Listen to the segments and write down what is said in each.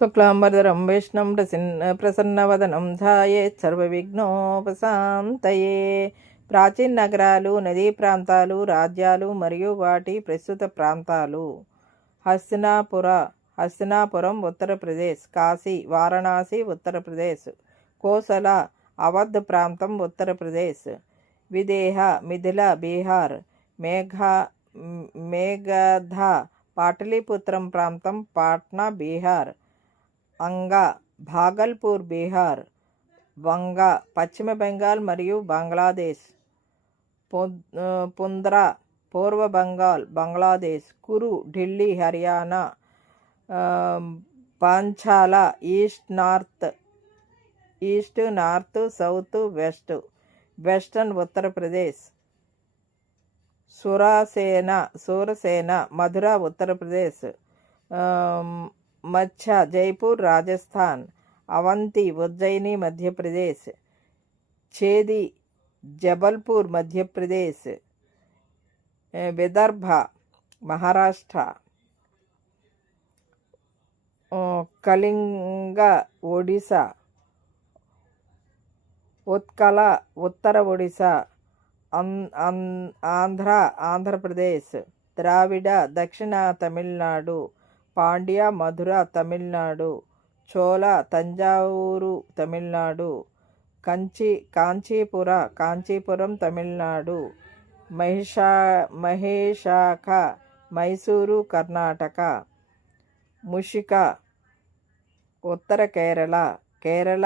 శుక్లాంబరధరం విష్ణుం ప్రసన్నవదనం ధ్యాయేత్ సర్వవిఘ్నోపశాంతయే. ప్రాచీన నగరాలు, నదీ ప్రాంతాలు, రాజ్యాలు మరియు వాటి ప్రస్తుత ప్రాంతాలు. హస్తినాపురం ఉత్తరప్రదేశ్. కాశీ, వారణాసి ఉత్తరప్రదేశ్. కోసల, అవధ్ ప్రాంతం ఉత్తరప్రదేశ్. విదేహ, మిథిల బీహార్. మేఘధ, పాటలీపుత్రం ప్రాంతం పాట్నా బీహార్. అంగా, భాగల్పూర్ బీహార్. వంగా, పశ్చిమ బెంగాల్ మరియు బంగ్లాదేశ్. పుంద్రా, పూర్వ Bengal Bangladesh. Kuru, Delhi Haryana. Panchala, east north south west. Western Uttar Pradesh. Surasena, Mathura Uttar Pradesh. Maccha, Jaipur Rajasthan. Avanthi, Ujjaini Madhya Pradesh. Chedi, Jabalpur Madhya Pradesh. Vidarbha Maharashtra. Kalinga Odisha. Utkala ఉత్తర ఒడిశా. ఆంధ్రప్రదేశ్. ద్రావిడ దక్షిణ తమిళనాడు. పాండ్య మధుర తమిళనాడు. చోళ తంజావూరు తమిళనాడు. కాంచీపురం తమిళనాడు. మహేశాఖ మైసూరు కర్ణాటక. ముషిక ఉత్తర కేరళ. కేరళ.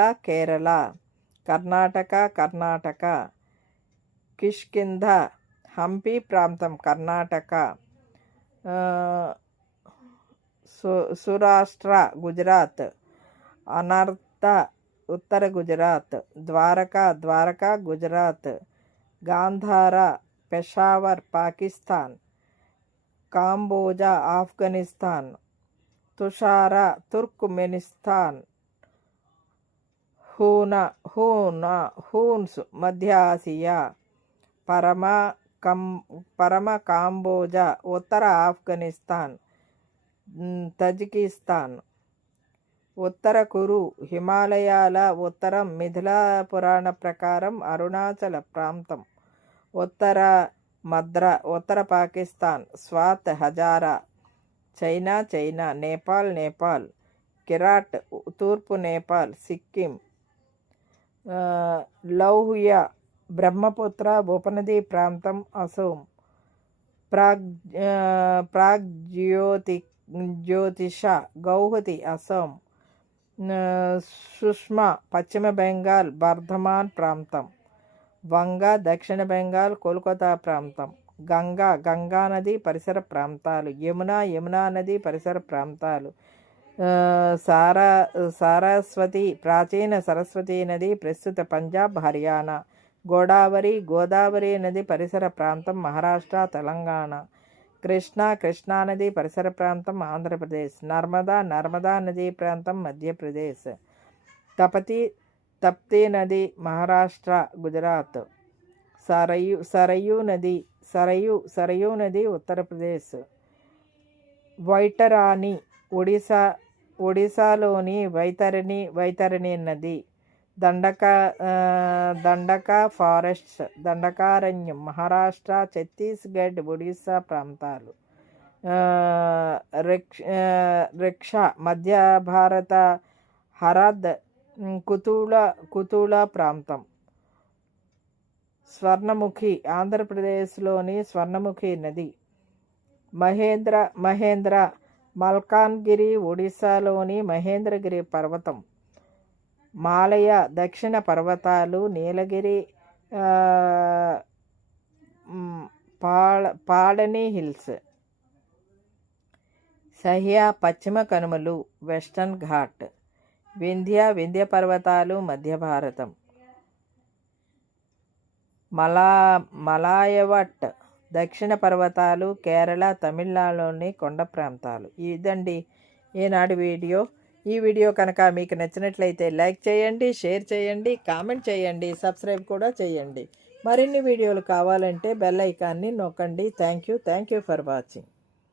కర్ణాటక. కిష్కింధ హంపి ప్రాంతం కర్ణాటక. సురాష్ట్ర గుజరాత్. అనర్త ఉత్తర గుజరాత్. ద్వారకా గుజరాత్. గాంధార పెషావర్ పాకిస్తాన్. కాంబోజా ఆఫ్ఘనిస్తాన్. తుషార తుర్క్మెనిస్తాన్. హూన్స్ మధ్య ఆసియా. పరమ కాంబోజా ఉత్తర ఆఫ్ఘనిస్తాన్. తజికిస్తాన్. ఉత్తర కురు హిమాలయాల ఉత్తరం. మిథిల పురాణ ప్రకారం అరుణాచల ప్రాంతం. ఉత్తర ఉత్తర పాకిస్తాన్. స్వాత్ హజారా. చైనా. నేపాల్. కిరాట్ తూర్పు నేపాల్. సిక్కిం. లౌహ్య బ్రహ్మపుత్ర ఉపనదీ ప్రాంతం. అసోం. జ్యోతిష గౌహతి అసోం. సుష్మా పశ్చిమ బెంగాల్ బర్ధమాన్ ప్రాంతం. వంగా దక్షిణ బెంగాల్ కోల్కతా ప్రాంతం. గంగా నది పరిసర ప్రాంతాలు. యమునా నది పరిసర ప్రాంతాలు. సారస్వతి ప్రాచీన సరస్వతీ నది ప్రస్తుత పంజాబ్ హర్యానా. గోదావరి నది పరిసర ప్రాంతం మహారాష్ట్ర తెలంగాణ. కృష్ణా నది పరిసర ప్రాంతం ఆంధ్రప్రదేశ్. నర్మదా నదీ ప్రాంతం మధ్యప్రదేశ్. తప్తీ నది మహారాష్ట్ర గుజరాత్. సరయూ నది ఉత్తరప్రదేశ్. వైటరాణి ఒడిశాలోని వైతరణి నది. దండక ఫారెస్ట్స్ దండకారణ్యం మహారాష్ట్ర ఛత్తీస్గఢ్ ఒడిశా ప్రాంతాలు. రిక్షా మధ్య భారత. హరద్ కుతులా ప్రాంతం. స్వర్ణముఖి ఆంధ్రప్రదేశ్లోని స్వర్ణముఖి నది. మహేంద్ర మల్కాన్గిరి ఒడిశాలోని మహేంద్రగిరి పర్వతం. మాలయ దక్షిణ పర్వతాలు. నీలగిరి పాడని హిల్స్. సహ్య పశ్చిమ కనుమలు వెస్టర్న్ ఘాట్. వింధ్య పర్వతాలు మధ్య భారతం. మలాయవట్ దక్షిణ పర్వతాలు. కేరళ తమిళనాడులోని కొండ ప్రాంతాలు. ఇదండి ఈనాడు వీడియో. ఈ వీడియో కనుక మీకు నచ్చినట్లయితే లైక్ చేయండి, షేర్ చేయండి, కామెంట్ చేయండి, సబ్స్క్రైబ్ కూడా చేయండి. మరిన్ని వీడియోలు కావాలంటే బెల్ ఐకాన్ని నొక్కండి. Thank you for watching.